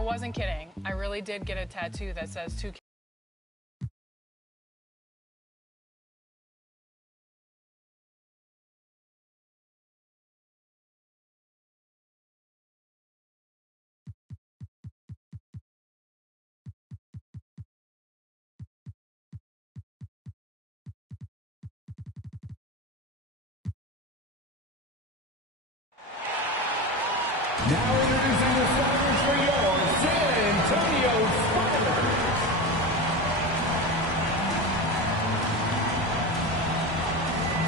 I wasn't kidding. I really did get a tattoo that says 2K. Now introducing the starters for your San Antonio Spurs.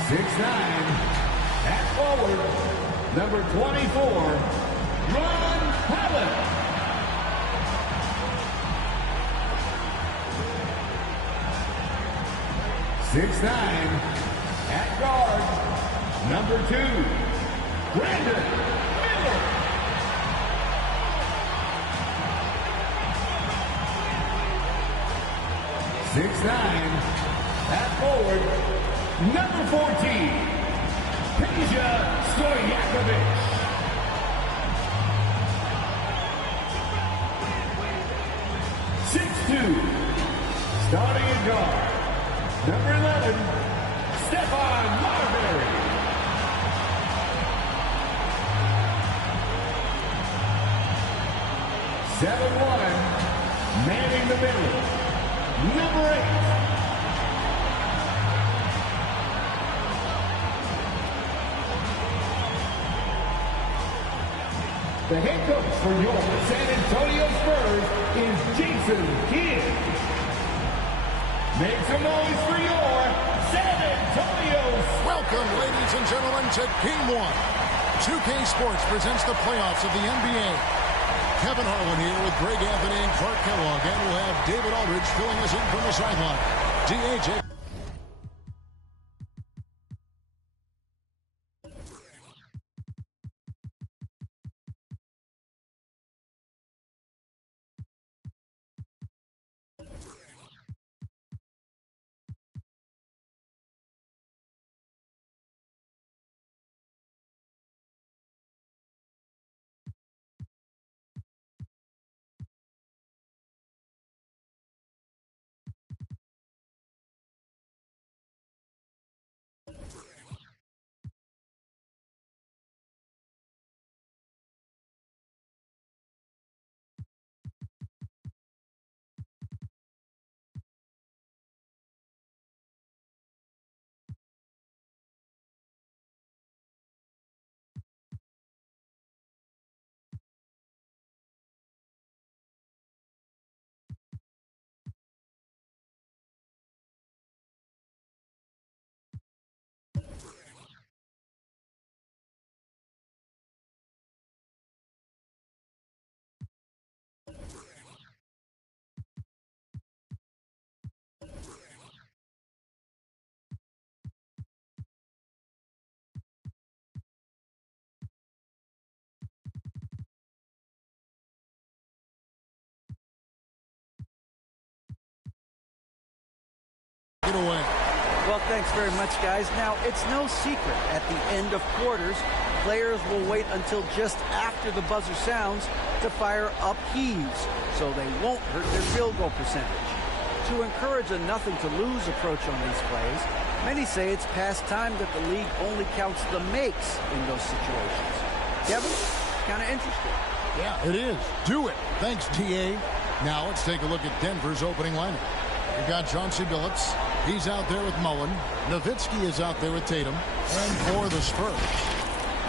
6'9", at forward, number 24, Ron Howard. 6'9", at guard, number 2, Brandon Miller. 6'9", at forward, number 14, Peja Stojakovic. 6'2", starting at guard, number 11, Stephon Marbury. 7'1", manning the middle, number 8. The head coach for your San Antonio Spurs is Jason Kidd. Make some noise for your San Antonio Spurs. Welcome, ladies and gentlemen, to Game 1. 2K Sports presents the playoffs of the NBA. Kevin Harlan here with Greg Anthony and Clark Kellogg, and we'll have David Aldridge filling us in from the sideline. DAJ. Get away. Well, thanks very much, guys. Now, it's no secret at the end of quarters, players will wait until just after the buzzer sounds to fire up heaves, so they won't hurt their field goal percentage. To encourage a nothing-to-lose approach on these plays, many say it's past time that the league only counts the makes in those situations. Kevin, kind of interesting. Yeah, it is. Do it. Thanks, TA. Now let's take a look at Denver's opening lineup. We've got Chauncey Billups. He's out there with Mullen. Nowitzki is out there with Tatum. And for the Spurs,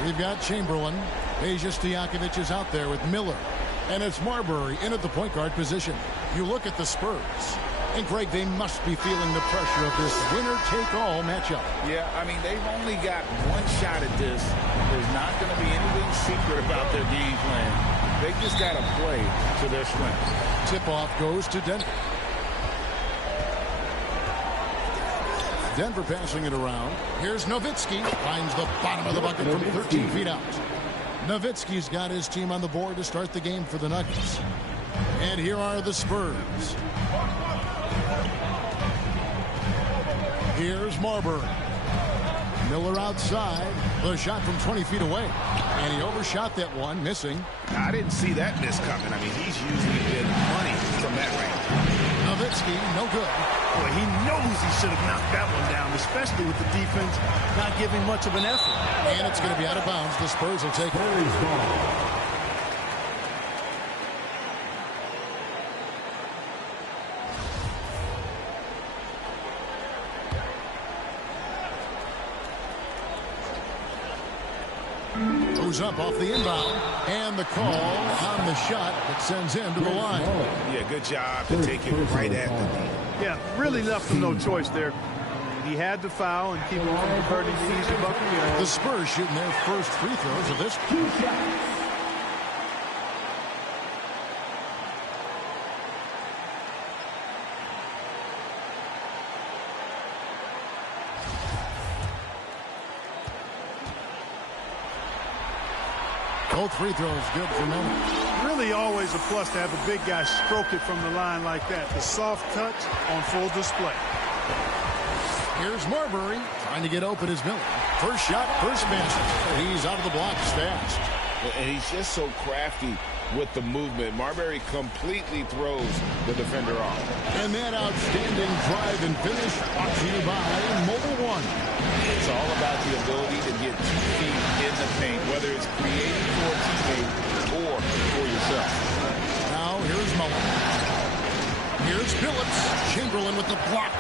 we've got Chamberlain. Peja Stojakovic is out there with Miller. And it's Marbury in at the point guard position. You look at the Spurs. And, Greg, they must be feeling the pressure of this winner-take-all matchup. Yeah, I mean, they've only got one shot at this. There's not going to be anything secret about their game plan. They just got to play to their strengths. Tip-off goes to Denver. Denver passing it around. Here's Nowitzki. Finds the bottom of the bucket from 13 feet out. Nowitzki's got his team on the board to start the game for the Nuggets. And here are the Spurs. Here's Marbury. Miller outside. The shot from 20 feet away. And he overshot that one, missing. I didn't see that miss coming. I mean, he's usually been money from that range. Nowitzki, no good. Boy, he knows he should have knocked that one down, especially with the defense not giving much of an effort. And it's going to be out of bounds. The Spurs will take it. Goes up off the inbound, and the call on the shot that sends him to the line. Yeah, good job to take it right at the knee. Yeah, really left him no choice there. He had to foul and keep him from converting the easy bucket. The Spurs shooting their first free throws of this. Both free throws good for Miller. Really always a plus to have a big guy stroke it from the line like that. The soft touch on full display. Here's Marbury trying to get open as Miller. First shot, first basket. He's out of the blocks fast. And he's just so crafty with the movement. Marbury completely throws the defender off. And that outstanding drive and finish brought to you by Mobile One. It's all about the ability to get 2 feet in the paint, whether it's creating for a teammate or for yourself. Now here's Mullen. Here's Phillips. Chamberlain with the block.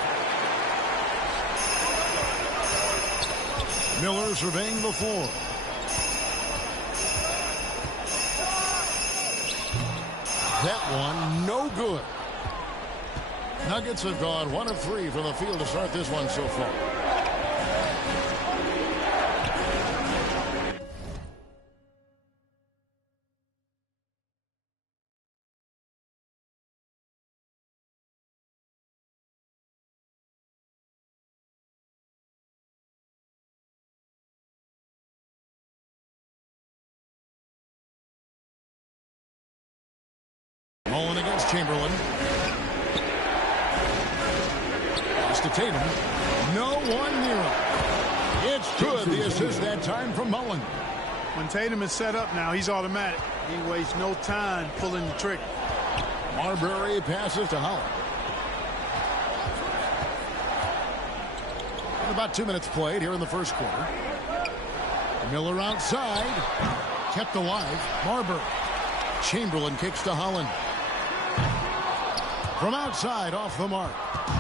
Miller surveying the floor. That one, no good. Nuggets have gone 1 of 3 from the field to start this one so far. Mullen against Chamberlain. Pass to Tatum. No one near him. It's good. The assist that time from Mullen. When Tatum is set up now, he's automatic. He wastes no time pulling the trigger. Marbury passes to Holland. About 2 minutes played here in the first quarter. Miller outside. Kept alive. Marbury. Chamberlain kicks to Holland. From outside, off the mark.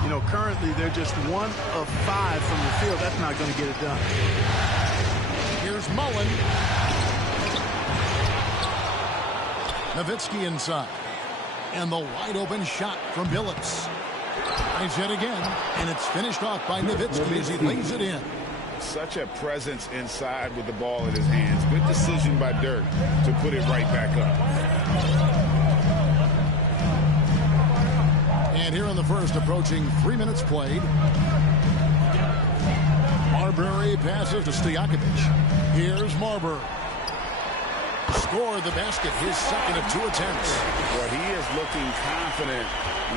You know, currently they're just 1 of 5 from the field. That's not going to get it done. Here's Mullen. Nowitzki inside. And the wide open shot from Billups. Nice hit again. And it's finished off by Nowitzki as he lays it in. Such a presence inside with the ball in his hands. Good decision by Dirk to put it right back up. And here in the first, approaching 3 minutes played. Marbury passes to Stojakovic. Here's Marbury. Scored the basket, his second of 2 attempts. Well, he is looking confident.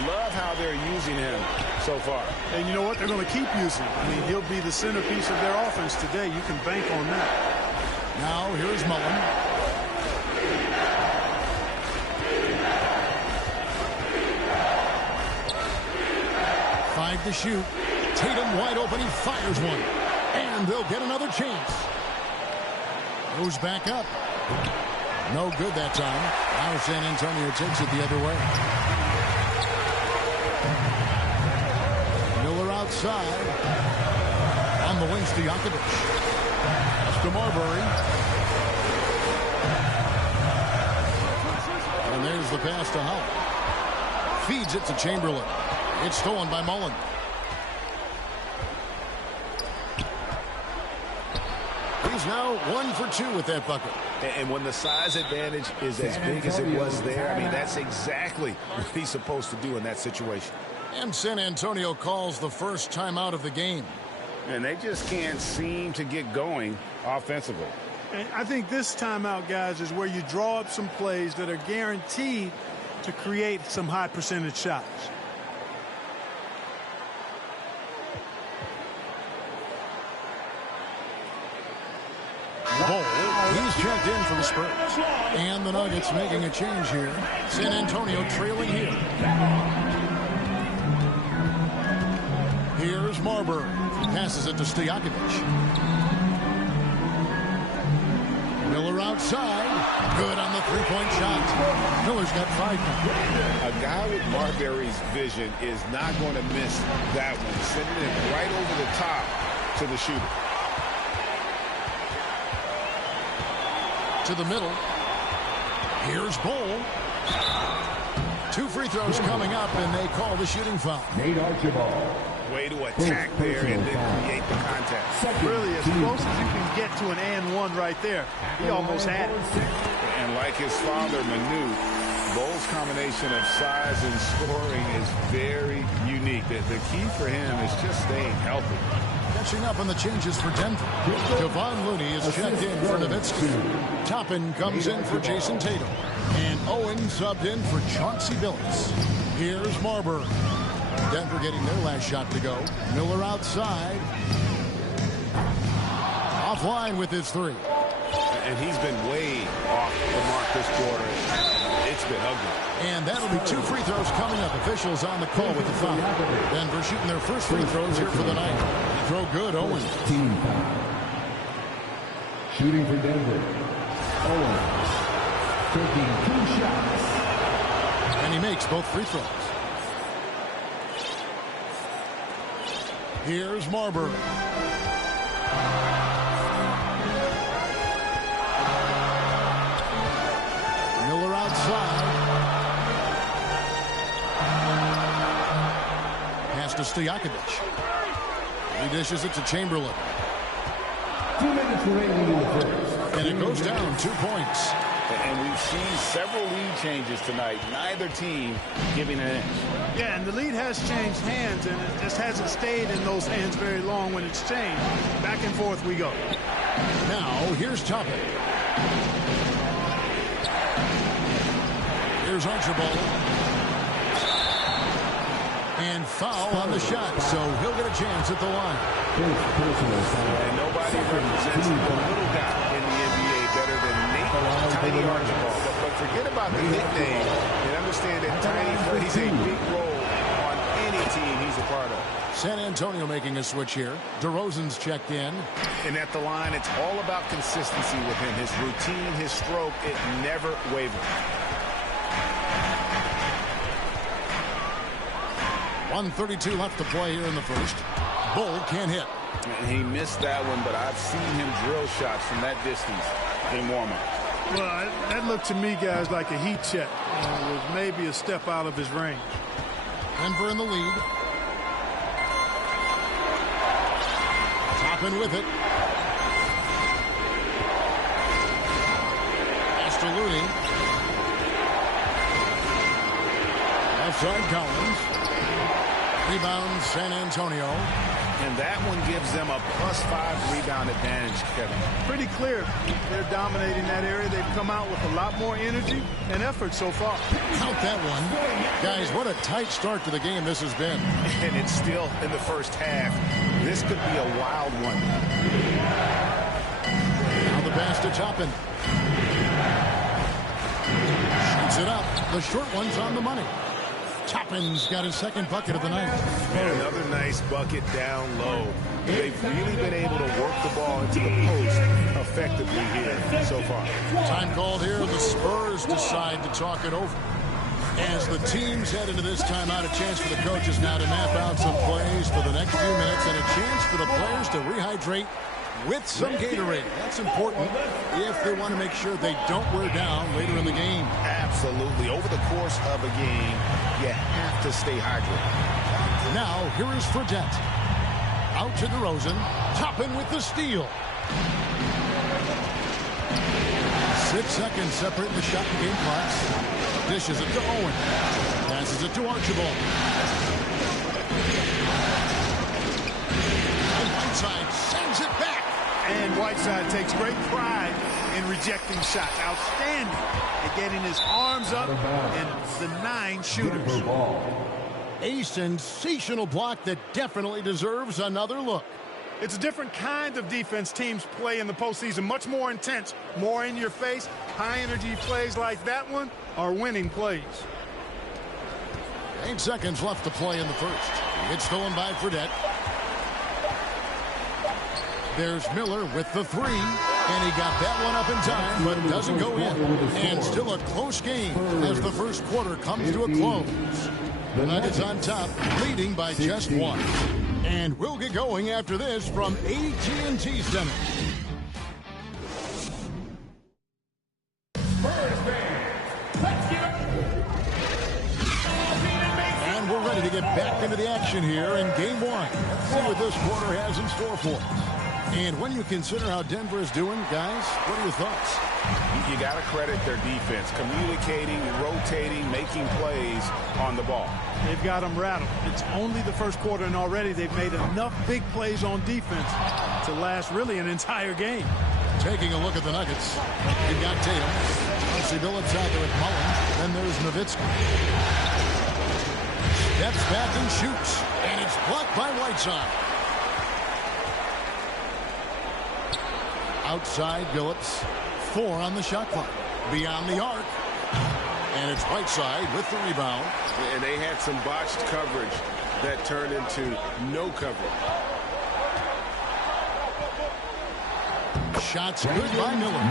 Love how they're using him so far. And you know what? They're going to keep using him. I mean, he'll be the centerpiece of their offense today. You can bank on that. Now here's Mullen. Five to shoot. Tatum wide open. He fires one. And they'll get another chance. Goes back up. No good that time. Now San Antonio takes it the other way. Miller outside. On the wing, Stojakovic. Pass to Marbury. And there's the pass to Holland. Feeds it to Chamberlain. It's stolen by Mullen. He's now 1 for 2 with that bucket. And when the size advantage is as big as it was there, I mean, that's exactly what he's supposed to do in that situation. And San Antonio calls the first timeout of the game. And they just can't seem to get going offensively. And I think this timeout, guys, is where you draw up some plays that are guaranteed to create some high percentage shots. He's checked in for the Spurs. And the Nuggets making a change here. San Antonio trailing here. Here's Marbury. Passes it to Stojakovic. Miller outside. Good on the three-point shot. Miller's got 5 now. A guy with Marbury's vision is not going to miss that one. Sending it right over the top to the shooter. To the middle. Here's Bull. 2 free throws coming up, and they call the shooting foul. Nate Archibald. Way to attack there and then create the contact. Really, as close as you can get to an and one right there. He almost had it. And like his father, Manu, Bull's combination of size and scoring is very unique. The key for him is just staying healthy. Catching up on the changes for Denver. Kevon Looney is checked in for Nowitzki. Toppin comes in for Jason Tatum. And Owen subbed in for Chauncey Billups. Here's Marbury. Denver getting their last shot to go. Miller outside. Offline with his 3. And he's been way off the mark this quarter. It's been ugly. And that'll be 2 free throws coming up. Officials on the call with the foul. Denver shooting their first free throws here for the night. Throw good, Owen. Team foul. Shooting for Denver. Owen. Taking 2 shots. And he makes both free throws. Here's Marbury. Miller outside. Pass to Stojakovic. He dishes it to Chamberlain. 2 minutes remaining in the first. And it goes down 2 points. And we've seen several lead changes tonight. Neither team giving an inch. Yeah, and the lead has changed hands, and it just hasn't stayed in those hands very long when it's changed. Back and forth we go. Now, here's Toppin. Here's Archibald. And foul on the shot, so he'll get a chance at the line. And nobody represents the little guy in the NBA better than Tiny Archibald. But forget about the nickname and understand that Tiny plays a big role on any team he's a part of. San Antonio making a switch here. DeRozan's checked in. And at the line, it's all about consistency with him. His routine, his stroke, it never wavers. 1:32 left to play here in the first. Bull can't hit. And he missed that one, but I've seen him drill shots from that distance in warm-up. Well, that looked to me, guys, like a heat check. It was maybe a step out of his range. Denver in the lead. Toppin with it. Pass to Looney. Outside Collins. Rebound San Antonio. And that one gives them a +5 rebound advantage, Kevin. Pretty clear. They're dominating that area. They've come out with a lot more energy and effort so far. Count that one. Guys, what a tight start to the game this has been. And it's still in the first half. This could be a wild one. Now the pass to Toppin. Shoots it up. The short one's on the money. Toppin's got his second bucket of the night. And another nice bucket down low. They've really been able to work the ball into the post effectively here so far. Time called here. The Spurs decide to talk it over. As the teams head into this timeout, a chance for the coaches now to map out some plays for the next few minutes and a chance for the players to rehydrate with some Gatorade. That's important if they want to make sure they don't wear down later in the game. Absolutely. Over the course of a game, you have to stay hydrated. Now, here is Fredette. Out to DeRozan. Toppin with the steal. 6 seconds separating the shot and game clocks. Dishes it to Owen. Passes it to Archibald. And Whiteside sends it back. And Whiteside takes great pride in rejecting shots. Outstanding at getting his arms up and denying shooters. A sensational block that definitely deserves another look. It's a different kind of defense teams play in the postseason, much more intense, more in your face. High-energy plays like that one are winning plays. 8 seconds left to play in the first. It's stolen by Fredette. There's Miller with the three, and he got that one up in time, but doesn't go in. And still a close game as the first quarter comes to a close. The Nuggets on top, leading by just one. And we'll get going after this from AT&T Center. And we're ready to get back into the action here in Game 1. Let's see what this quarter has in store for us. And when you consider how Denver is doing, guys, what are your thoughts? You got to credit their defense, communicating, rotating, making plays on the ball. They've got them rattled. It's only the first quarter, and already they've made enough big plays on defense to last really an entire game. Taking a look at the Nuggets, you've got Tatum. Chauncey Billups out there with Mullen. Then there's Nowitzki. Steps back and shoots, and it's blocked by Whiteside. Outside, Billups. 4 on the shot clock. Beyond the arc. And it's Whiteside with the rebound. And they had some botched coverage that turned into no coverage. Shots good by Miller.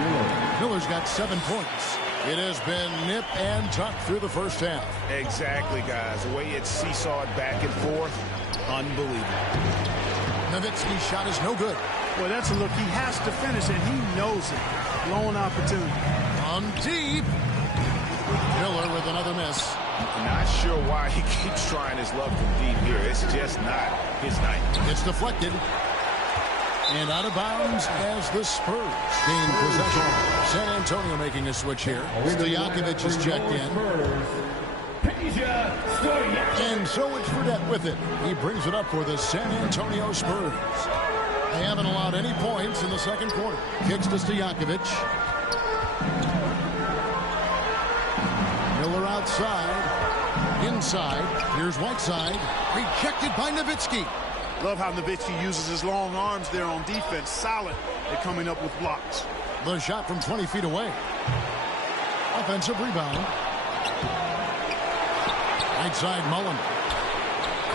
Miller's got 7 points. It has been nip and tuck through the first half. Exactly, guys. The way it's seesawed back and forth, unbelievable. Nowitzki's shot is no good. Well, that's a look he has to finish, and he knows it. Lone opportunity. From deep. Miller with another miss. Not sure why he keeps trying his luck from deep here. It's just not his night. It's deflected. And out of bounds as the Spurs gain possession. San Antonio making a switch here. Stojakovic is checked in. And so it's Fredette with it. He brings it up for the San Antonio Spurs. They haven't allowed any points in the second quarter. Kicks to Stojakovic. Miller outside. Inside. Here's Whiteside. Rejected by Nowitzki. Love how Nowitzki uses his long arms there on defense. Solid at coming up with blocks. The shot from 20 feet away. Offensive rebound. Whiteside, Mullen.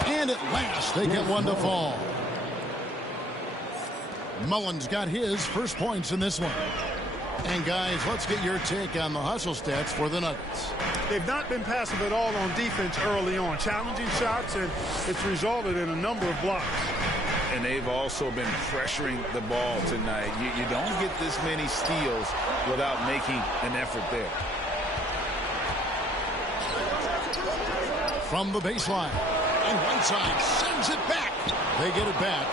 And at last they get one to fall. Mullen's got his first points in this one. And guys, let's get your take on the hustle stats for the Nuggets. They've not been passive at all on defense early on. Challenging shots, and it's resulted in a number of blocks. And they've also been pressuring the ball tonight. You don't get this many steals without making an effort there. From the baseline. And Whiteside sends it back. They get it back.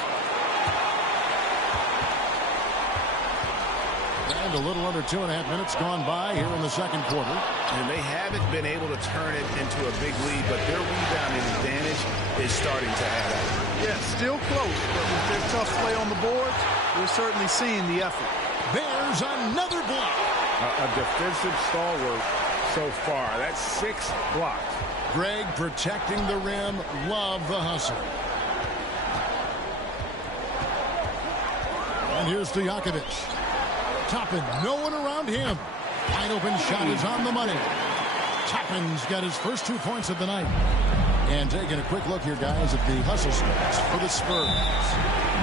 And a little under 2.5 minutes gone by here in the second quarter. And they haven't been able to turn it into a big lead, but their rebounding advantage is starting to add up. Yeah, still close, but with their tough play on the board, we're certainly seeing the effort. There's another block. A defensive stalwart so far. That's 6 blocks. Greg protecting the rim. Love the hustle. And here's Stojakovic. Toppin, no one around him. Wide open shot is on the money. Toppin's got his first 2 points of the night. And taking a quick look here, guys, at the hustle stats for the Spurs.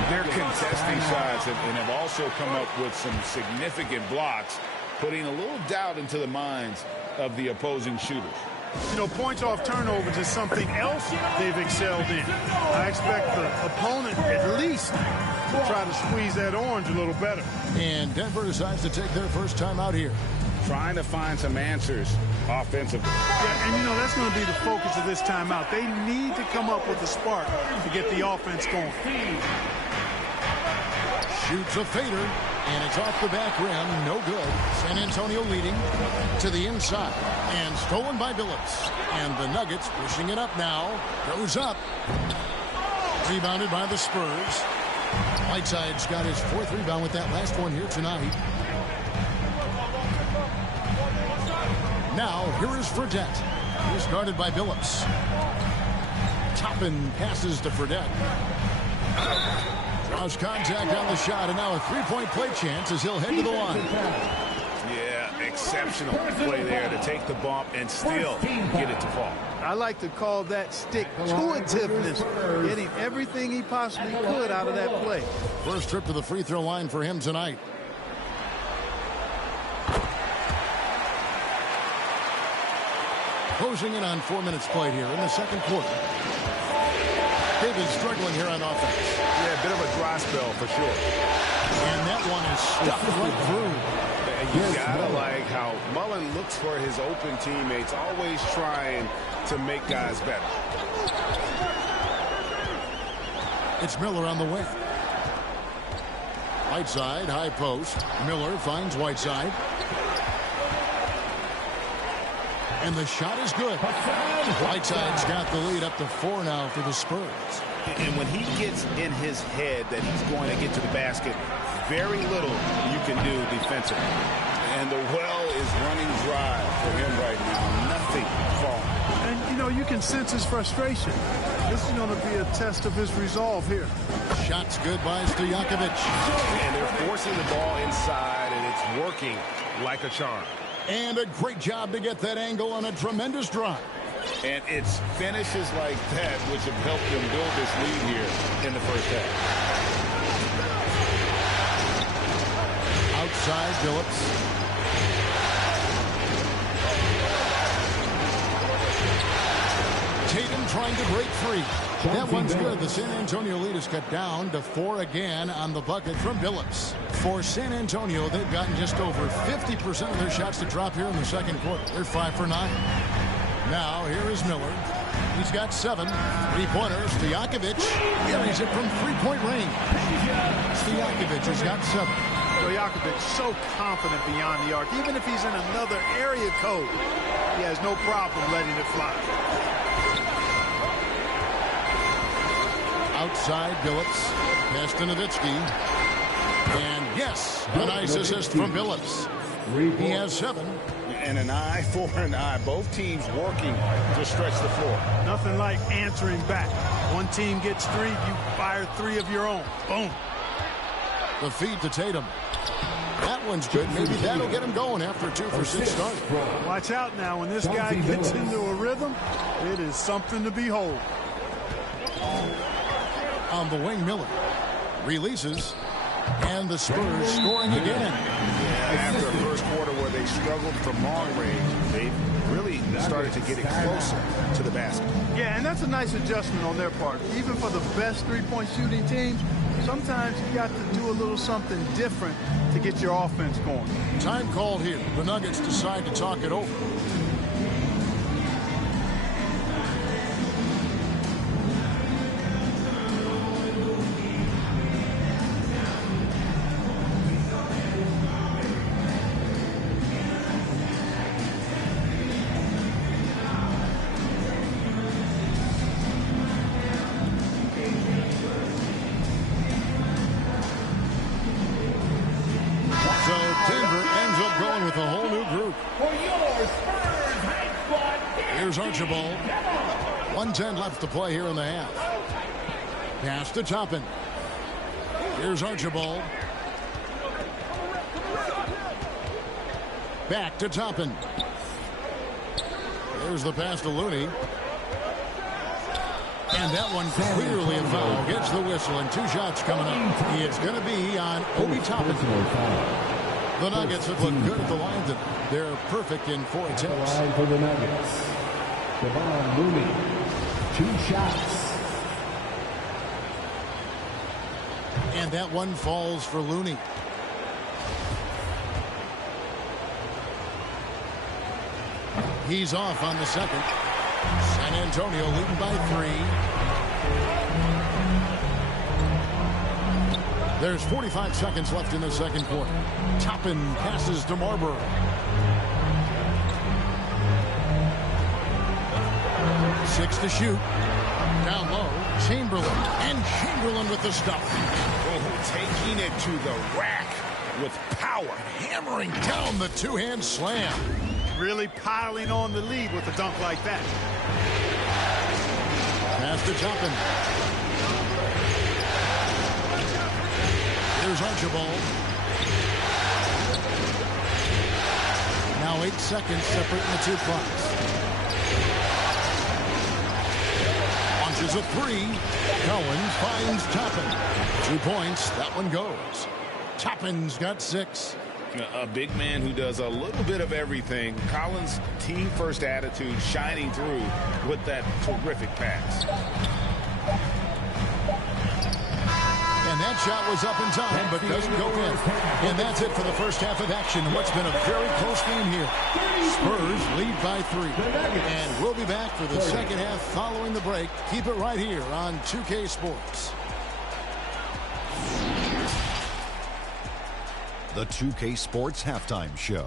They're contesting shots and have also come up with some significant blocks, putting a little doubt into the minds of the opposing shooters. You know, points off turnovers is something else they've excelled in. I expect the opponent at least to try to squeeze that orange a little better. And Denver decides to take their first time out here. Trying to find some answers offensively. Yeah, and you know, that's going to be the focus of this timeout. They need to come up with a spark to get the offense going. Shoots a fader, and it's off the back rim. No good. San Antonio leading to the inside. And stolen by Billups. And the Nuggets pushing it up now. Goes up. Rebounded by the Spurs. Whiteside's got his 4th rebound with that last one here tonight. Now, here is Fredette. He's guarded by Billups. Toppin passes to Fredette. Cross contact on the shot, and now a three-point play chance as he'll head to the line. Yeah, exceptional play there to take the bump and still get it to fall. I like to call that stick-to-itiveness, getting everything he possibly could out of that play. First trip to the free throw line for him tonight. Closing in on 4 minutes played here in the second quarter. David's struggling here on offense. Yeah, a bit of a dry spell for sure. And that one is stuffed right through. You gotta like how Mullen looks for his open teammates, always trying to make guys better. It's Miller on the wing. Whiteside, high post. Miller finds Whiteside. And the shot is good. Whiteside's got the lead up to 4 now for the Spurs. And when he gets in his head that he's going to get to the basket, very little you can do defensively. And the well is running dry for him right now. Nothing falling. And, you know, you can sense his frustration. This is going to be a test of his resolve here. Shots good by Stojakovic. And they're forcing the ball inside, and it's working like a charm. And a great job to get that angle on a tremendous drive. And it's finishes like that which have helped them build this lead here in the first half. Outside, Phillips. Tatum trying to break free. That one's good. The San Antonio lead is cut down to 4 again on the bucket from Billups. For San Antonio, they've gotten just over 50% of their shots to drop here in the second quarter. They're 5 for 9. Now, here is Miller. He's got 7. Three-pointers. Stojakovic carries it from three-point range. Stojakovic has got 7. Stojakovic so confident beyond the arc. Even if he's in another area code, he has no problem letting it fly. Outside, Billups. Pass to Nowitzki. And yes, a nice assist from Billups. He has 7. And an eye for an eye. Both teams working to stretch the floor. Nothing like answering back. One team gets 3, you fire 3 of your own. Boom. The feed to Tatum. That one's good. Maybe that'll get him going after a 2 for 6 start. Watch out now. When this guy gets into a rhythm, it is something to behold. On the wing, Miller releases, and the Spurs scoring again. Yeah, after the first quarter where they struggled from long range, they really started to get it closer to the basket. Yeah, and that's a nice adjustment on their part. Even for the best three-point shooting teams, sometimes you got to do a little something different to get your offense going. Time called here. The Nuggets decide to talk it over. Here's Archibald. 1:10 left to play here in the half. Pass to Toppin. Here's Archibald. Back to Toppin. There's the pass to Looney. And that one clearly a foul. Gets the whistle and 2 shots coming up. It's going to be on Obi Toppin. The Nuggets have looked good at the line today. They're perfect in 4 attempts. For the Nuggets, Devon Looney, 2 shots. And that one falls for Looney. He's off on the second. San Antonio leading by 3. There's 45 seconds left in the second quarter. Toppin passes to Marbury. 6 to shoot. Down low, Chamberlain. And Chamberlain with the stuff. Oh, taking it to the rack with power. Hammering down the 2-hand slam. Really piling on the lead with a dunk like that. Pass to Toppin. Here's Archibald. Now 8 seconds separating the two clocks. Launches a three. Collins finds Toppin. 2 points. That one goes. Toppin's got 6. A big man who does a little bit of everything. Collins' team-first attitude shining through with that terrific pass. And that shot was up in time, but doesn't go in. And that's it for the first half of action. What's been a very close game here. Spurs lead by 3. And we'll be back for the second half following the break. Keep it right here on 2K Sports. The 2K Sports Halftime Show.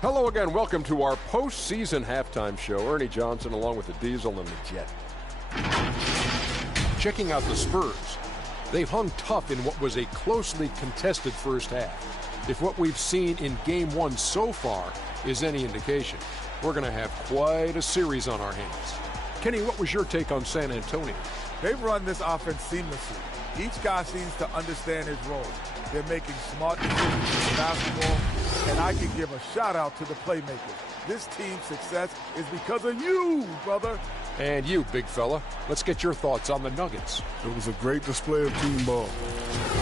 Hello again. Welcome to our postseason halftime show. Ernie Johnson along with the Diesel and the Jet. Checking out the Spurs. They've hung tough in what was a closely contested first half. If what we've seen in Game 1 so far is any indication, we're going to have quite a series on our hands. Kenny, what was your take on San Antonio? They've run this offense seamlessly. Each guy seems to understand his role. They're making smart decisions with basketball, and I can give a shout-out to the playmakers. This team's success is because of you, brother. And you, big fella. Let's get your thoughts on the Nuggets. It was a great display of team ball.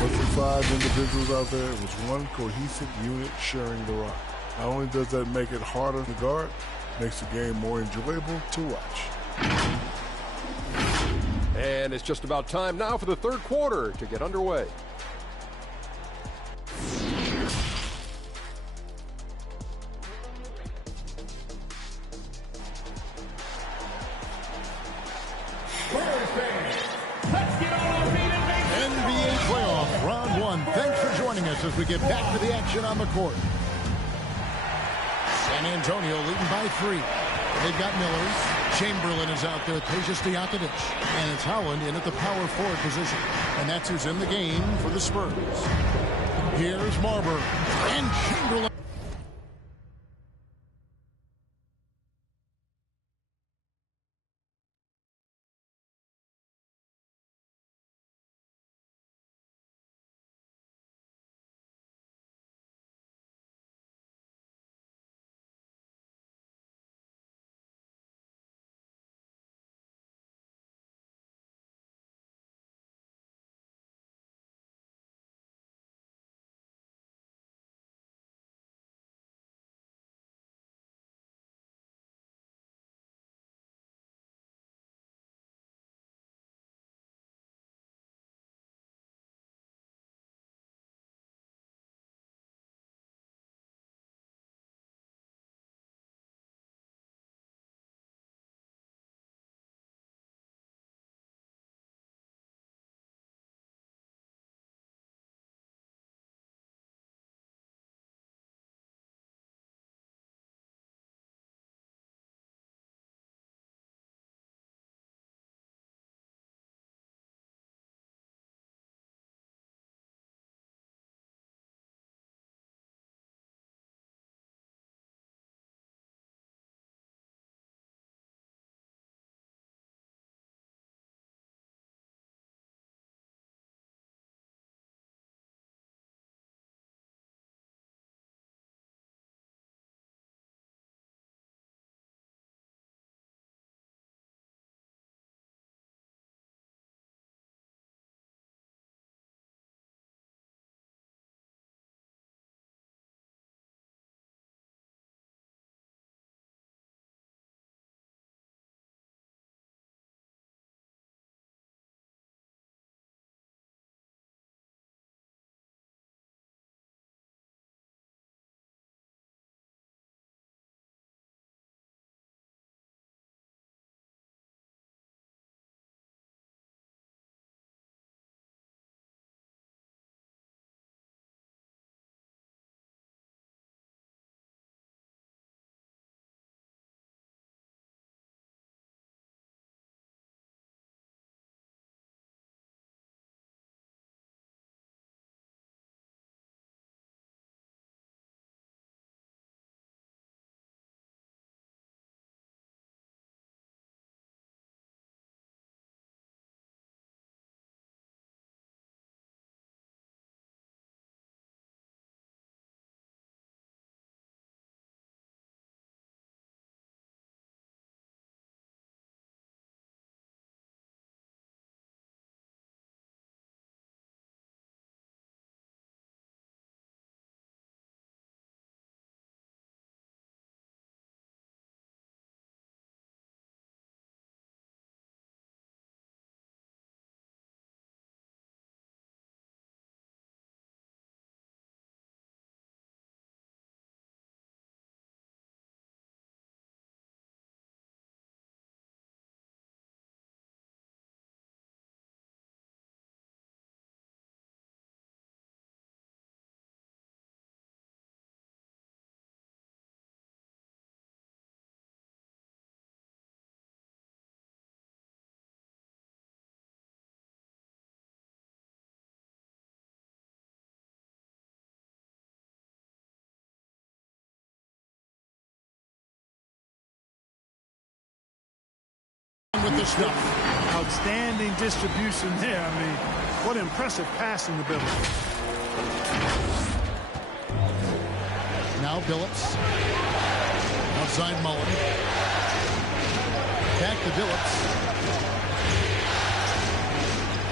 Wasn't 5 individuals out there. It was one cohesive unit sharing the rock. Not only does that make it harder to guard, it makes the game more enjoyable to watch. And it's just about time now for the third quarter to get underway. NBA playoff round 1. Thanks for joining us as we get back to the action on the court. San Antonio leading by 3. They've got Miller. Chamberlain is out there with Peja Stojakovic. And it's Howland in at the power forward position. And that's who's in the game for the Spurs. Here's Marbury. And Chamberlain. Tatum with the stuff. Outstanding distribution there. I mean, what impressive passing ability. Now Billups. Outside Mullen. Back to Billups.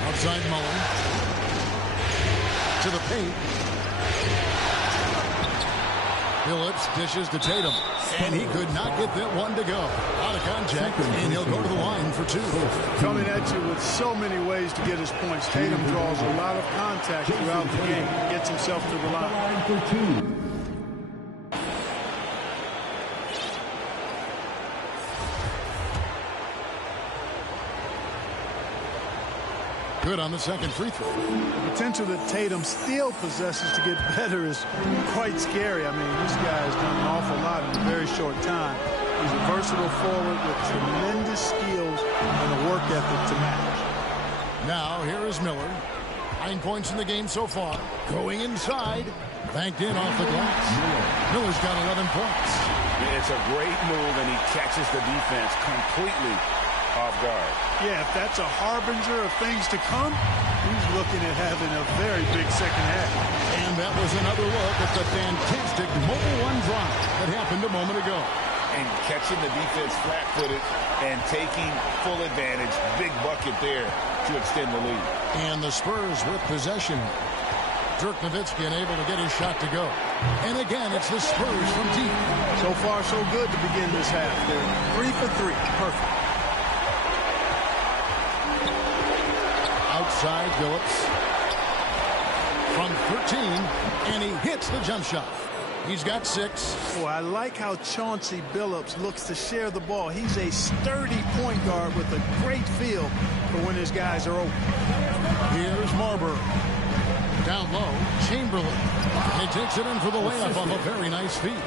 Outside Mullen. To the paint. Billups dishes to Tatum. And he could not get that one to go. Out of contact, and he'll go to the line for 2. Coming at you with so many ways to get his points. Tatum draws a lot of contact throughout the game. Gets himself to the line for 2. Good on the second free throw. The potential that Tatum still possesses to get better is quite scary. I mean, this guy has done an awful lot in a very short time. He's a versatile forward with tremendous skills and a work ethic to match. Now, here is Miller. 9 points in the game so far. Going inside. Banked in off the glass. Miller's got 11 points. It's a great move, and he catches the defense completely off guard. Yeah, if that's a harbinger of things to come, he's looking at having a very big second half. And that was another look at the fantastic mobile one drive that happened a moment ago. And catching the defense flat-footed and taking full advantage. Big bucket there to extend the lead. And the Spurs with possession. Dirk Nowitzki unable to get his shot to go. And again, it's the Spurs from deep. So far, so good to begin this half. They're 3 for 3. Perfect. Outside Billups from 13, and he hits the jump shot. He's got 6. Oh, I like how Chauncey Billups looks to share the ball. He's a sturdy point guard with a great feel for when his guys are open. Here's Marbury. Down low, Chamberlain. And he takes it in for the layup off a very nice feed.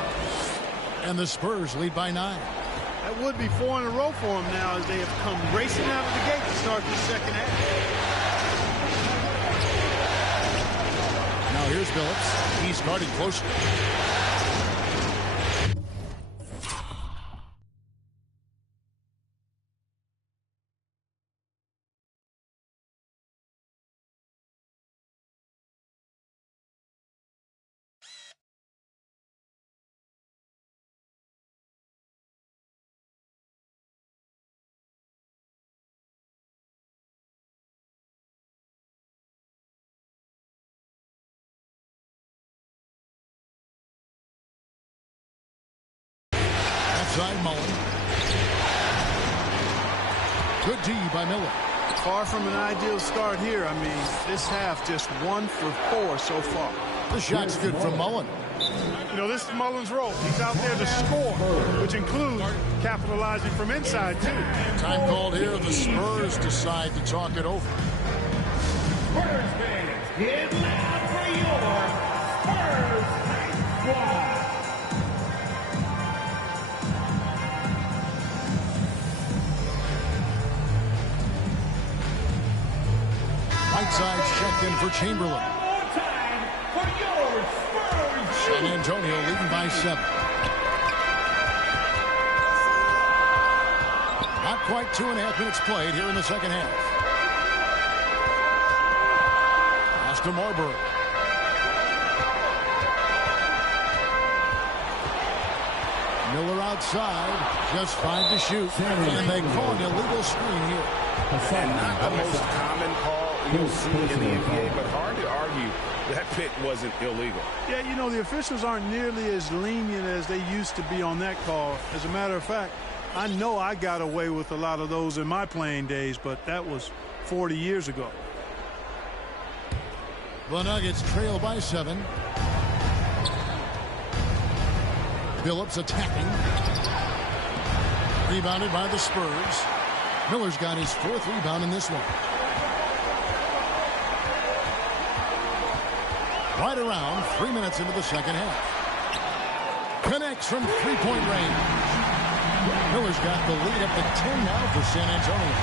And the Spurs lead by 9. That would be 4 in a row for them now as they have come racing out of the gate to start this second half. Now here's Billups. He's guarded closely. Outside Mullen. Good D by Miller. Far from an ideal start here. I mean, this half just 1 for 4 so far. The shot's good from Mullen. You know, this is Mullen's role. He's out there to score, which includes capitalizing from inside, too. Time called here. The Spurs decide to talk it over. Spurs fans, get loud for your Spurs Squad. Whiteside's checked in for Chamberlain. Time for your Spurs. San Antonio leading by 7. Not quite 2.5 minutes played here in the second half. Pass to Marbury. Miller outside, just 5 to shoot, and they call an illegal screen here. And not the most common call you'll see in the NBA, but hard to argue that pick wasn't illegal. Yeah, you know, the officials aren't nearly as lenient as they used to be on that call. As a matter of fact, I know I got away with a lot of those in my playing days, but that was 40 years ago. The Nuggets trail by 7. Billups attacking. Rebounded by the Spurs. Miller's got his 4th rebound in this one. Right around 3 minutes into the second half. Connects from 3-point range. Miller's got the lead up to 10 now for San Antonio.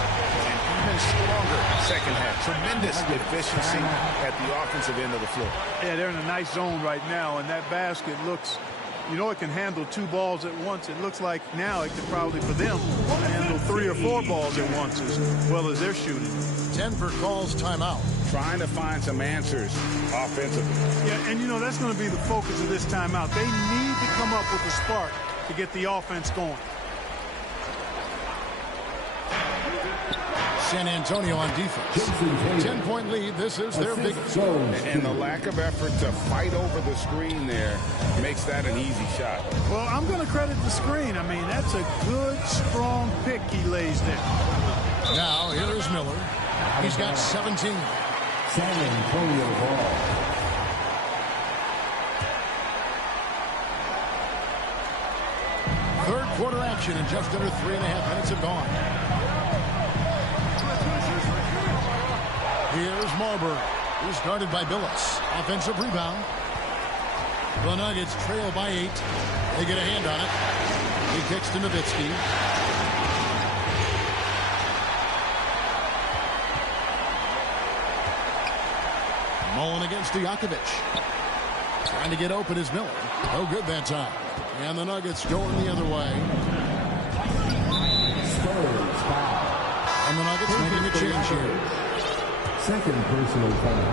And even stronger second half. Tremendous efficiency at the offensive end of the floor. Yeah, they're in a nice zone right now, and that basket looks you know it can handle 2 balls at once. It looks like now it can probably, for them, handle 3 or 4 balls at once as well as they're shooting. Denver calls timeout. Trying to find some answers offensively. Yeah, and you know that's going to be the focus of this timeout. They need to come up with a spark to get the offense going. San Antonio on defense. 10-point lead. This is their biggest. And the lack of effort to fight over the screen there makes that an easy shot. Well, I'm going to credit the screen. I mean, that's a good, strong pick he lays there. Now, here is Miller. He's got 17. San Antonio ball. Third quarter action, and just under 3.5 minutes have gone. Here's Marbury, who's guarded by Billups. Offensive rebound. The Nuggets trail by 8. They get a hand on it. He kicks to Nowitzki. Mullen against Stojakovic. Trying to get open is Miller. No good that time. And the Nuggets going the other way. Spurs foul. And the Nuggets making a change here. Second personal foul.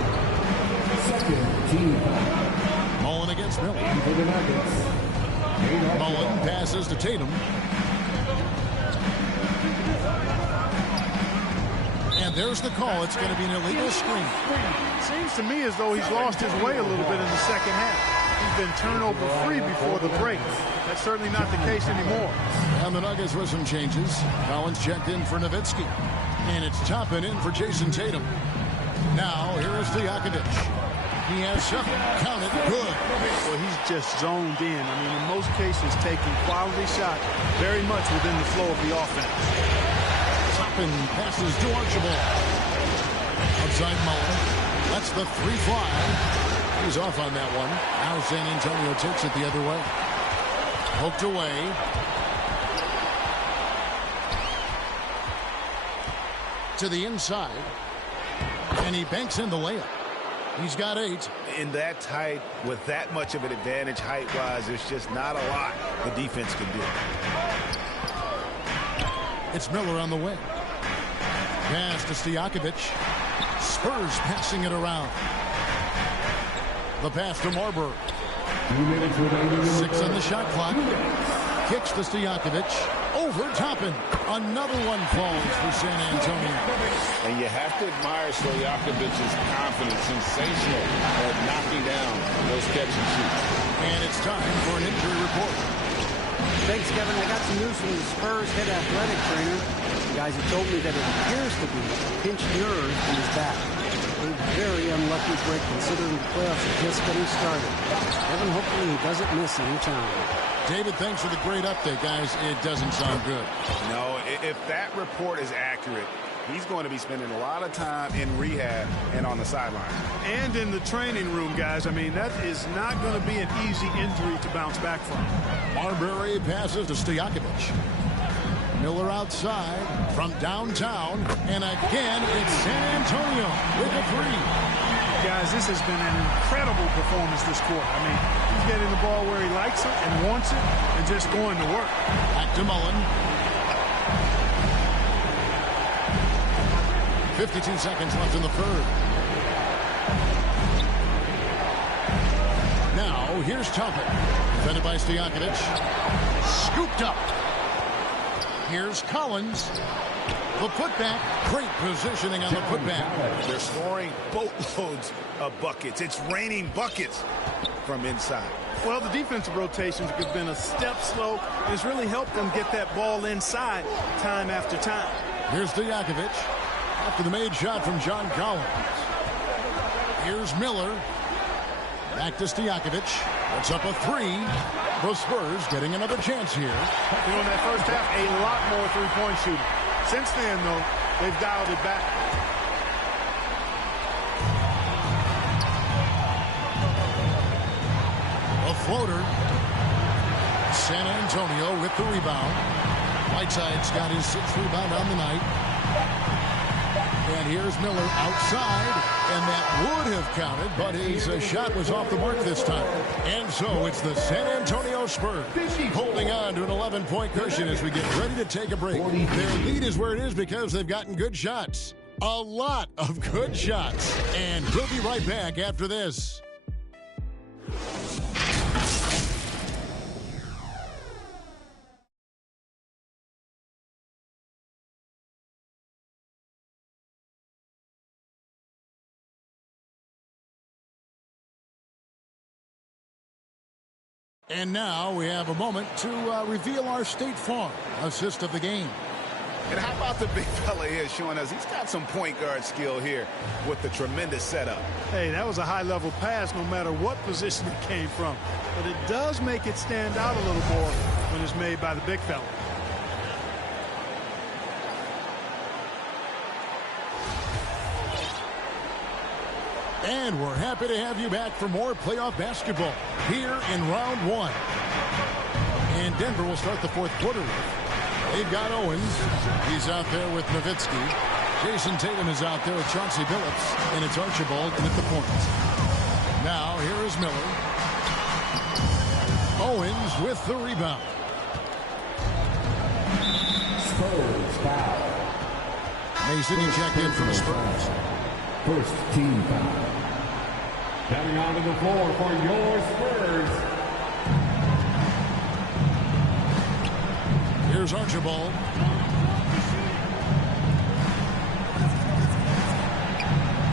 Second team foul. Mullen against Miller. For the Nuggets. Mullen passes to Tatum. And there's the call. It's going to be an illegal screen. Seems to me as though he's lost his way a little bit in the second half. He's been turnover free before the break. That's certainly not the case anymore. And the Nuggets with some changes. Collins checked in for Nowitzki. And it's Toppin in for Jason Tatum. Now, here is Stojakovic. He has 7. Count it. Good. Well, he's just zoned in. I mean, in most cases, taking quality shots very much within the flow of the offense. Toppin passes to Archibald. Outside Mullen. That's the 3 fly. He's off on that one. Now San Antonio takes it the other way. Poked away. To the inside. And he banks in the layup. He's got 8. In that tight, with that much of an advantage height-wise, there's just not a lot the defense can do. It's Miller on the wing. Pass to Stojakovic. Spurs passing it around. The pass to Marbury. 2 minutes remaining. 6 on the shot clock. Kicks to Stojakovic. Over Toppin. Another one falls for San Antonio. And you have to admire Stojakovic's confidence. Sensational at knocking down those catch and shoots. And it's time for an injury report. Thanks, Kevin. I got some news from the Spurs head athletic trainer. The guys have told me that it appears to be a pinched nerve in his back. A very unlucky break considering the playoffs are just getting started. Kevin, hopefully he doesn't miss any time. David, thanks for the great update, guys. It doesn't sound good. No, if that report is accurate, he's going to be spending a lot of time in rehab and on the sideline. And in the training room, guys. I mean, that is not going to be an easy injury to bounce back from. Marbury passes to Stojakovic. Miller outside from downtown. And again, it's San Antonio with a 3. Guys, this has been an incredible performance this quarter. I mean, he's getting the ball where he likes it and wants it and just going to work. Back to Mullen. 52 seconds left in the third. Now, here's Toppin. Defended by Stojakovic. Scooped up. Here's Collins. The putback. Great positioning on the putback. They're scoring boatloads of buckets. It's raining buckets from inside. Well, the defensive rotations have been a step slow, and it's really helped them get that ball inside time after time. Here's Stojakovic. After the made shot from John Collins. Here's Miller. Back to Stojakovic. That's up a 3. The Spurs getting another chance here. You know, in that first half, a lot more three-point shooting. Since then, though, they've dialed it back. A floater. San Antonio with the rebound. Whiteside's got his 6th rebound on the night. And here's Miller outside, and that would have counted, but his shot was off the mark this time. And so it's the San Antonio Spurs holding on to an 11-point cushion as we get ready to take a break. Their lead is where it is because they've gotten good shots. A lot of good shots. And we'll be right back after this. And now we have a moment to reveal our State Farm assist of the game. And how about the big fella here showing us he's got some point guard skill here with the tremendous setup. Hey, that was a high-level pass no matter what position it came from. But it does make it stand out a little more when it's made by the big fella. And we're happy to have you back for more playoff basketball here in round one. And Denver will start the fourth quarter. They've got Owens. He's out there with Nowitzki. Jason Tatum is out there with Chauncey Billups. And it's Archibald at the point. Now here is Miller. Owens with the rebound. Spurs foul. Mason checked in for the Spurs. First team foul. Coming onto the floor for your Spurs. Here's Archibald.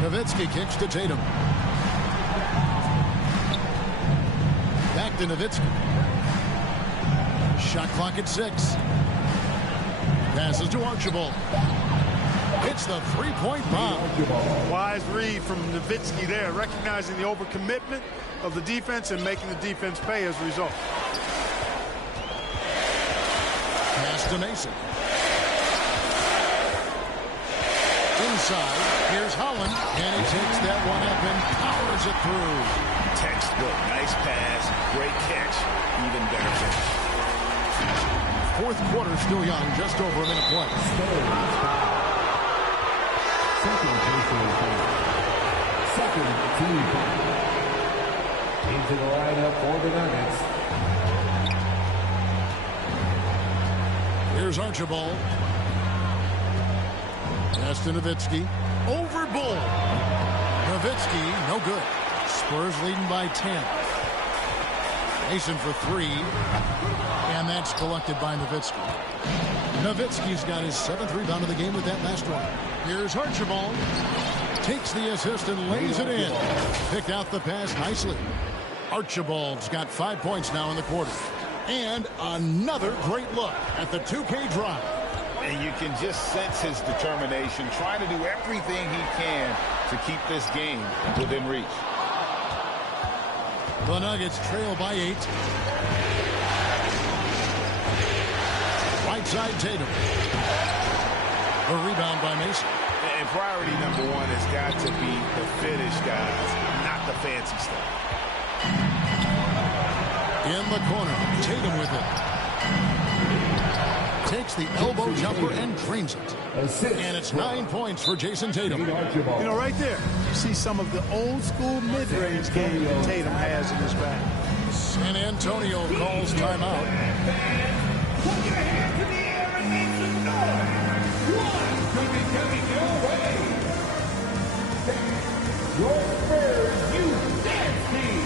Nowitzki kicks to Tatum. Back to Nowitzki. Shot clock at 6. Passes to Archibald. It's the three-point bomb. Wise read from Nowitzki there, recognizing the overcommitment of the defense and making the defense pay as a result. Pass to Mason. Inside, here's Holland, and he takes that one up and powers it through. Textbook, nice pass, great catch, even better finish. Fourth quarter still young, just over a minute play. Second team foul. Into the lineup for the Nuggets. Here's Archibald. Pass to Nowitzki. Over Bull. Nowitzki, no good. Spurs leading by 10. Mason for 3. And that's collected by Nowitzki. Nowitzki's got his 7th rebound of the game with that last one. Here's Archibald. Takes the assist and lays it in. Picked out the pass nicely. Archibald's got 5 points now in the quarter. And another great look at the 2K drive. And you can just sense his determination, trying to do everything he can to keep this game within reach. The Nuggets trail by 8. Right side Tatum. A rebound by Mason. And priority number one has got to be the finish, guys, not the fancy stuff. In the corner, Tatum with it. Takes the elbow jumper and drains it. And it's 9 points for Jason Tatum. You know, right there, you see some of the old school mid-range game that Tatum has in his bag. San Antonio calls timeout. Put your hands in the air and make some noise. One could be coming your way. Your Spurs Youth Dance Team.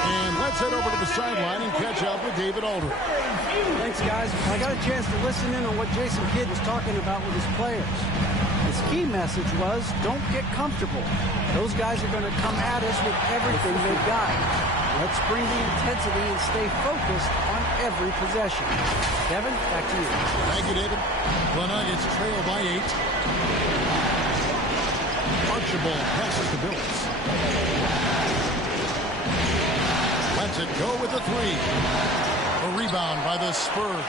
And let's head over to the sideline and catch up with David Aldridge. Thanks, guys. I got a chance to listen in on what Jason Kidd was talking about with his players. His key message was, don't get comfortable. Those guys are going to come at us with everything they've got. Let's bring the intensity and stay focused on every possession. Kevin, back to you. Thank you, David. The Nuggets trail by 8. Archibald passes to Billups. Lets it go with the 3. A rebound by the Spurs.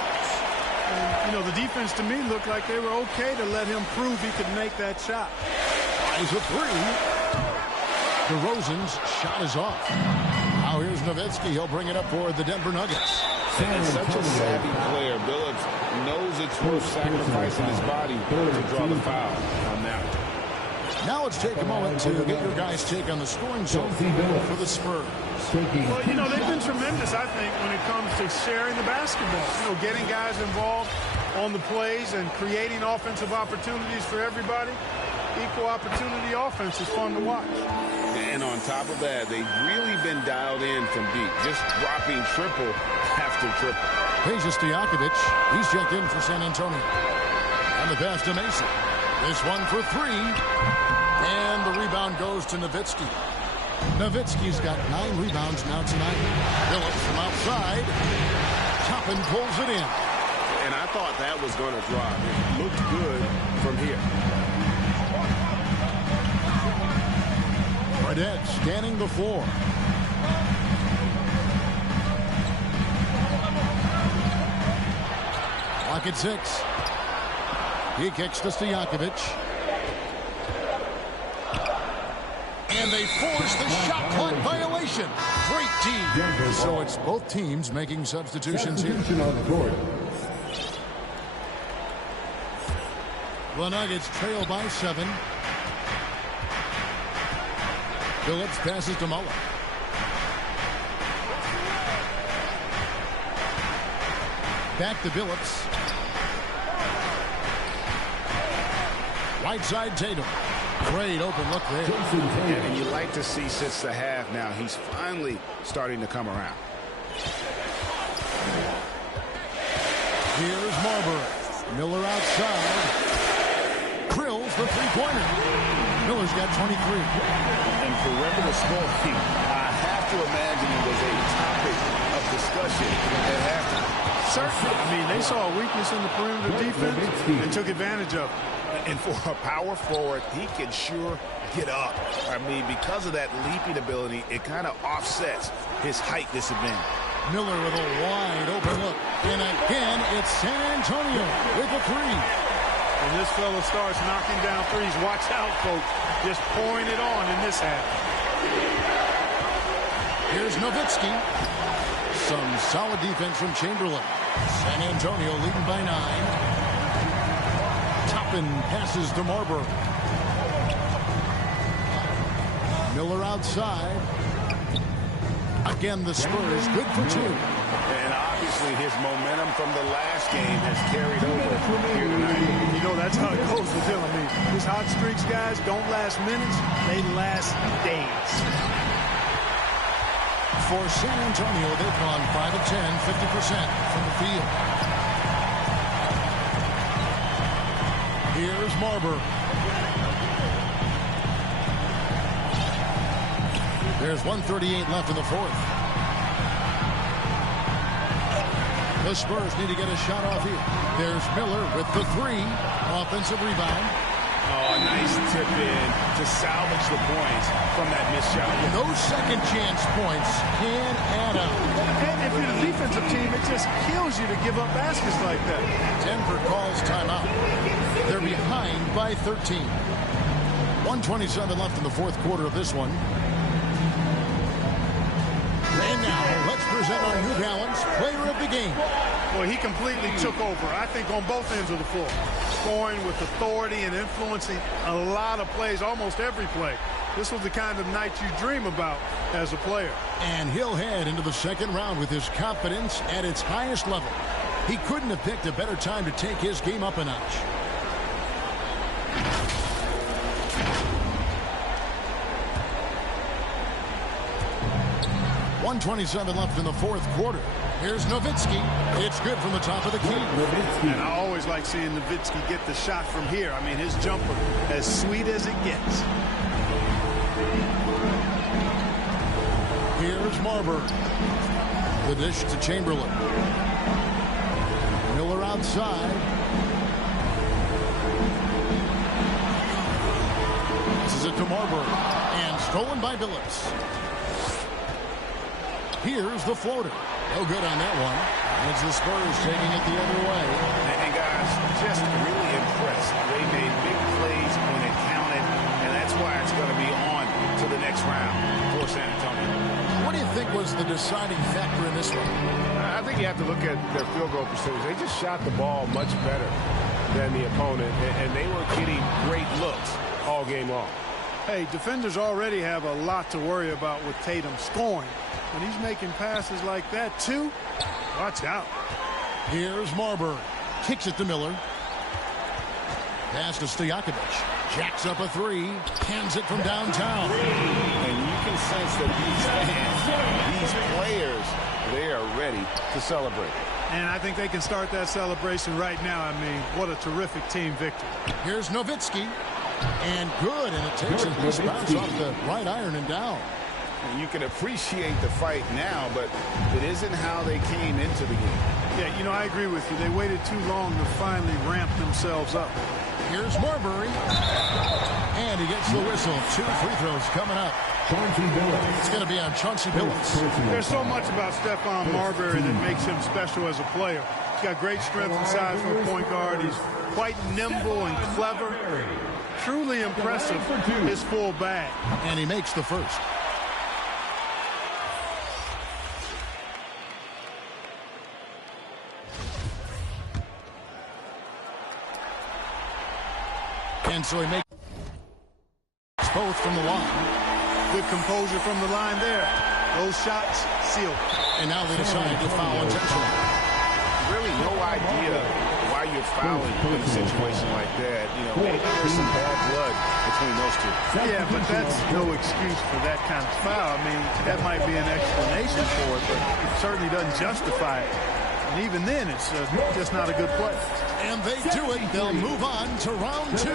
And, you know, the defense to me looked like they were okay to let him prove he could make that shot. Tries a three. DeRozan's shot is off. Now here's Nowitzki. He'll bring it up for the Denver Nuggets. And such a savvy player. Billups knows it's worth sacrificing his body to draw the foul on that one. Now let's take a moment to get your guys' take on the scoring zone for the Spurs. Well, you know, they've been tremendous, I think, when it comes to sharing the basketball. You know, getting guys involved on the plays and creating offensive opportunities for everybody. Equal opportunity offense is fun to watch. And on top of that, they've really been dialed in from deep, just dropping triple after triple. Peja Stojakovic, he's checked in for San Antonio. And the pass to Mason. This one for three. And the rebound goes to Nowitzki. Nowitzki's got 9 rebounds now tonight. Phillips from outside. Toppin pulls it in. And I thought that was going to drop. It looked good from here. Fredette scanning the floor. Clock at 6. He kicks to Stojakovic. And they force the shot clock violation. Great team. So it's both teams making substitutions here. The Nuggets trail by 7. Phillips passes to Mullen. Back to Phillips. Right side Tatum. Great open look there. And you like to see since the half now, he's finally starting to come around. Here's Marbury. Miller outside. Krills the three-pointer. Miller's got 23. And perimeter scoring, I have to imagine it was a topic of discussion at halftime. Certainly. I mean, they saw a weakness in the perimeter defense and took advantage of it. And for a power forward, he can sure get up. I mean, because of that leaping ability, it kind of offsets his height disadvantage. Miller with a wide open look. And again, it's San Antonio with a three. When this fella starts knocking down threes, watch out, folks. Just pouring it on in this half. Here's Nowitzki. Some solid defense from Chamberlain. San Antonio leading by 9. Toppin passes to Marbury. Miller outside. Again, the Spurs good for 2. And obviously his momentum from the last game has carried over here tonight. You know, that's how it goes with him. I mean, his hot streaks, guys, don't last minutes. They last days. For San Antonio, they've gone 5 of 10, 50% from the field. Here's Marbury. There's 1:38 left in the fourth. The Spurs need to get a shot off here. There's Miller with the three. Offensive rebound. Oh, a nice tip in to salvage the points from that missed shot. Those second chance points can add up. And if you're the defensive team, it just kills you to give up baskets like that. Denver calls timeout. They're behind by 13. 1:27 left in the fourth quarter of this one. And now, let's present our New Balance Player of the Game. Well, he completely took over, I think, on both ends of the floor. Scoring with authority and influencing a lot of plays, almost every play. This was the kind of night you dream about as a player. And he'll head into the second round with his confidence at its highest level. He couldn't have picked a better time to take his game up a notch. .127 left in the fourth quarter. Here's Nowitzki. It's good from the top of the key. And I always like seeing Nowitzki get the shot from here. I mean, his jumper, as sweet as it gets. Here's Marbury. The dish to Chamberlain. Miller outside. This is it to Marbury. And stolen by Billups. Here's the floater. No good on that one. It's the Spurs taking it the other way. And guys, just really impressed. They made big plays when it counted, and that's why it's going to be on to the next round for San Antonio. What do you think was the deciding factor in this one? I think you have to look at their field goal percentage. They just shot the ball much better than the opponent, and they were getting great looks all game long. Hey, defenders already have a lot to worry about with Tatum scoring. When he's making passes like that, too, watch out. Here's Marbury. Kicks it to Miller. Pass to Stojakovic. Jacks up a three. Hands it from downtown. And you can sense that these fans, these players, they are ready to celebrate. And I think they can start that celebration right now. I mean, what a terrific team victory. Here's Nowitzki. And good, and it takes a loose bounce off the right iron and down. And you can appreciate the fight now, but it isn't how they came into the game. Yeah, you know, I agree with you. They waited too long to finally ramp themselves up. Here's Marbury. And he gets the whistle. 2 free throws coming up. It's going to be on Chauncey Billups. There's so much about Stephon Marbury that makes him special as a player. He's got great strength and size for a point guard. He's quite nimble and clever. Truly impressive, his full bag. And he makes the first. And so he makes both from the line. Good composure from the line there. Those shots sealed. And now they decide to foul intentionally. Really no idea why you're fouling in a situation like that. You know, maybe there's some bad blood between those two. Yeah, but that's no excuse for that kind of foul. I mean, that might be an explanation for it, but it certainly doesn't justify it. And even then, it's just not a good play. And they do it. They'll move on to round 2.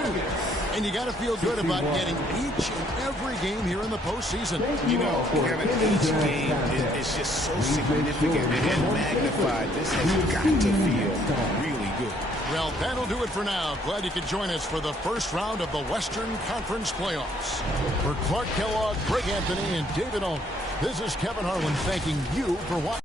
And you got to feel good about getting each and every game here in the postseason. You know, Kevin, each game is just so significant and magnified. This has got to feel really good. Well, that'll do it for now. Glad you could join us for the first round of the Western Conference Playoffs. For Clark Kellogg, Greg Anthony, and David Owen, this is Kevin Harlan thanking you for watching.